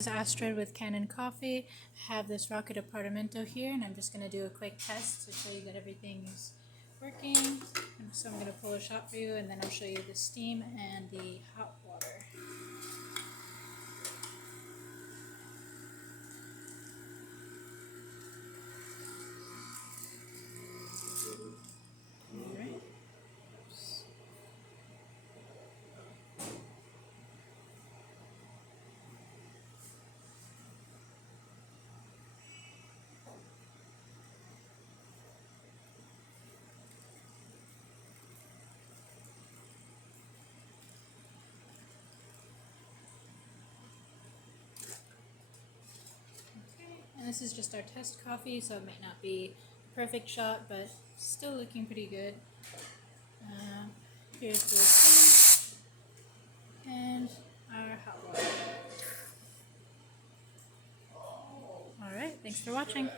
This is Astrid with Kanen Coffee. I have this rocket Appartamento here, and I'm just going to do a quick test to show you that everything is working. And so I'm going to pull a shot for you, and then I'll show you the steam and the hot water. Alright. And this is just our test coffee, so it might not be a perfect shot, but still looking pretty good. Here's the steam and our hot water. Alright, thanks for watching.